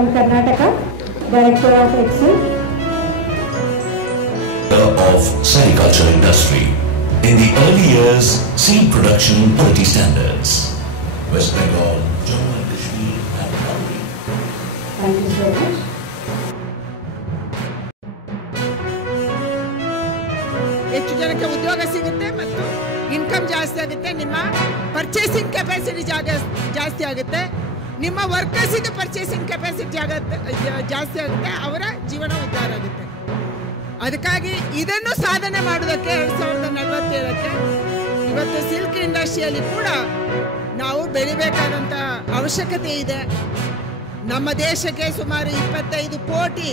from Karnataka, Director of Excel. Of sericulture industry. In the early years, seed production quality standards. West Bengal, Jammu and Kashmir and Bali. Thank you so much. ಹೆಚ್ಚು ಜನಕ್ಕೆ ಉದ್ಯೋಗ ಸಿಗುತ್ತೆ ಮತ್ತು income ಜಾಸ್ತಿ ಆಗುತ್ತೆ, ನಿಮ್ಮ purchasing capacity ಜಾಸ್ತಿ ಆಗುತ್ತೆ, ನಿಮ್ಮ ವರ್ಕರ್ಸಿಗೆ ಪರ್ಚೇಸಿಂಗ್ ಕೆಪಾಸಿಟಿ ಜಾಸ್ತಿ ಆಗುತ್ತೆ, ಅವರ ಜೀವನ ಉದ್ಧಾರ ಆಗುತ್ತೆ. ಅದಕ್ಕಾಗಿ ಇದನ್ನು ಸಾಧನೆ ಮಾಡೋದಕ್ಕೆ 2047ಕ್ಕೆ ಇವತ್ತು ಸಿಲ್ಕ್ ಇಂಡಸ್ಟ್ರಿಯಲ್ಲಿ ಕೂಡ ನಾವು ಬೆಳಿಬೇಕಾದಂಥ ಅವಶ್ಯಕತೆ ಇದೆ. ನಮ್ಮ ದೇಶಕ್ಕೆ ಸುಮಾರು 25 ಕೋಟಿ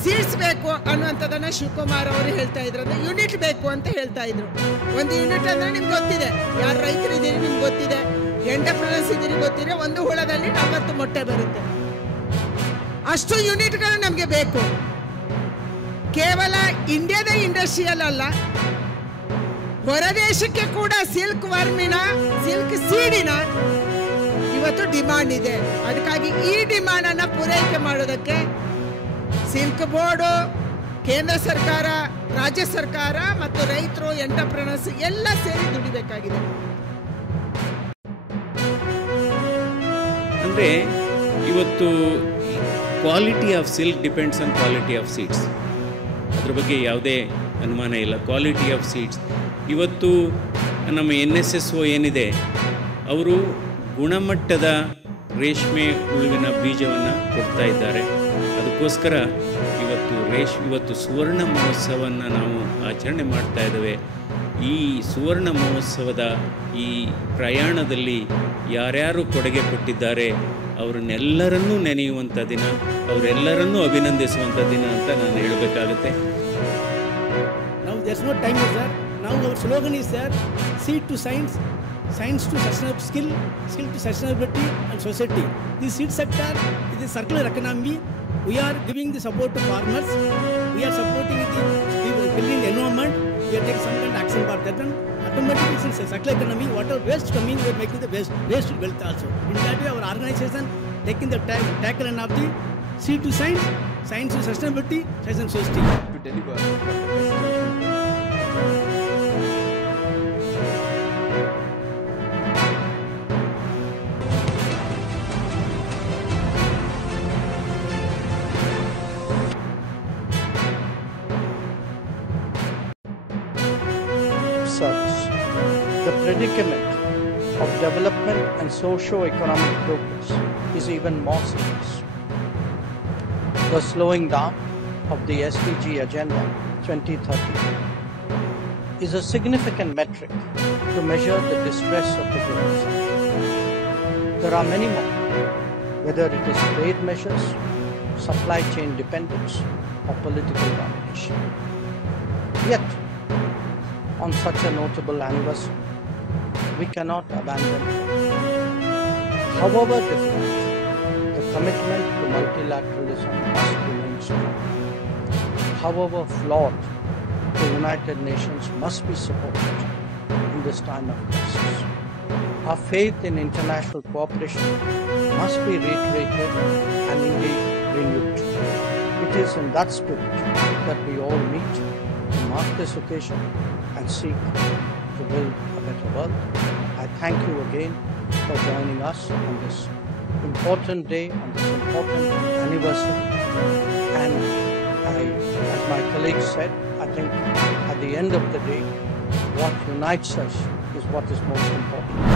ಸೀಡ್ಸ್ ಬೇಕು ಅನ್ನುವಂಥದ್ದನ್ನು ಶಿವಕುಮಾರ್ ಅವರು ಹೇಳ್ತಾ ಇದ್ರು. ಅಂದರೆ ಯೂನಿಟ್ ಬೇಕು ಅಂತ ಹೇಳ್ತಾ ಇದ್ರು. ಒಂದು ಯೂನಿಟ್ ಅಂದರೆ ನಿಮ್ಗೆ ಗೊತ್ತಿದೆ, ಯಾರು ರೈತರಿದ್ದೀರಿ ನಿಮ್ಗೆ ಗೊತ್ತಿದೆ, ಎಂಟರ್ಪ್ರನರ್ಸ್ ಇದ್ದೀರಿ ಗೊತ್ತಿದೆ, ಒಂದು ಹುಳದಲ್ಲಿ 40 ಮೊಟ್ಟೆ ಬರುತ್ತೆ. ಅಷ್ಟು ಯೂನಿಟ್ಗಳು ನಮಗೆ ಬೇಕು. ಕೇವಲ ಇಂಡಿಯಾದ ಇಂಡಸ್ಟ್ರಿಯಲ್ ಅಲ್ಲ, ಹೊರದೇಶಕ್ಕೆ ಕೂಡ ಸಿಲ್ಕ್ ವರ್ಮಿನ, ಸಿಲ್ಕ್ ಸೀಡಿನ ಇವತ್ತು ಡಿಮಾಂಡ್ ಇದೆ. ಅದಕ್ಕಾಗಿ ಈ ಡಿಮಾಂಡನ್ನು ಪೂರೈಕೆ ಮಾಡೋದಕ್ಕೆ ಸಿಲ್ಕ್ ಬೋರ್ಡು, ಕೇಂದ್ರ ಸರ್ಕಾರ, ರಾಜ್ಯ ಸರ್ಕಾರ ಮತ್ತು ರೈತರು, ಎಂಟರ್ಪ್ರನರ್ಸ್ ಎಲ್ಲ ಸೇರಿ ದುಡಿಬೇಕಾಗಿದೆ. ಅಂದರೆ ಇವತ್ತು quality of silk depends on quality of seeds. ಅದ್ರ ಬಗ್ಗೆ ಯಾವುದೇ ಅನುಮಾನ ಇಲ್ಲ. ಕ್ವಾಲಿಟಿ ಆಫ್ ಸೀಡ್ಸ್ ಇವತ್ತು ನಮ್ಮ NSSO ಏನಿದೆ, ಅವರು ಗುಣಮಟ್ಟದ ರೇಷ್ಮೆ ಹುಳುವಿನ ಬೀಜವನ್ನು ಕೊಡ್ತಾ ಇದ್ದಾರೆ. ಅದಕ್ಕೋಸ್ಕರ ಇವತ್ತು ಸುವರ್ಣ ಮಹೋತ್ಸವವನ್ನು ನಾವು ಆಚರಣೆ ಮಾಡ್ತಾ ಇದ್ದೇವೆ. ಈ ಸುವರ್ಣ ಮಹೋತ್ಸವದ ಈ ಪ್ರಯಾಣದಲ್ಲಿ ಯಾರ್ಯಾರು ಕೊಡುಗೆ ಕೊಟ್ಟಿದ್ದಾರೆ ಅವರನ್ನೆಲ್ಲರನ್ನೂ ನೆನೆಯುವಂಥ ದಿನ, ಅವರೆಲ್ಲರನ್ನೂ ಅಭಿನಂದಿಸುವಂಥ ದಿನ ಅಂತ ನಾನು ಹೇಳಬೇಕಾಗುತ್ತೆ. Now there's no time, sir. Now our slogan is, sir, seed to science, science to sustainable skill, skill to sustainability and society. The seed sector is a circular economy. We are giving the support to farmers. We are supporting the building environment. We are taking some kind of action for that. Then automatically, since a circular economy, whatever waste coming, we are making the waste to wealth also. In that way, our organization taking the tackle of the seed to science, science to sustainability, science and society. To deliver the predicament of development and socio-economic progress is even more serious. The slowing down of the SDG Agenda 2030 is a significant metric to measure the distress of the global south. There are many more, whether it is trade measures, supply chain dependence, or political domination. Yet, on such a notable anniversary, we cannot abandon it. However difficult, the commitment to multilateralism must remain strong. However flawed, the United Nations must be supported in this time of crisis. Our faith in international cooperation must be reiterated and indeed renewed. It is in that spirit that we all meet to mark this occasion and seek to build a better world. I thank you again for joining us on this important day, on this important anniversary. And as my colleague said, I think at the end of the day, what unites us is what is most important.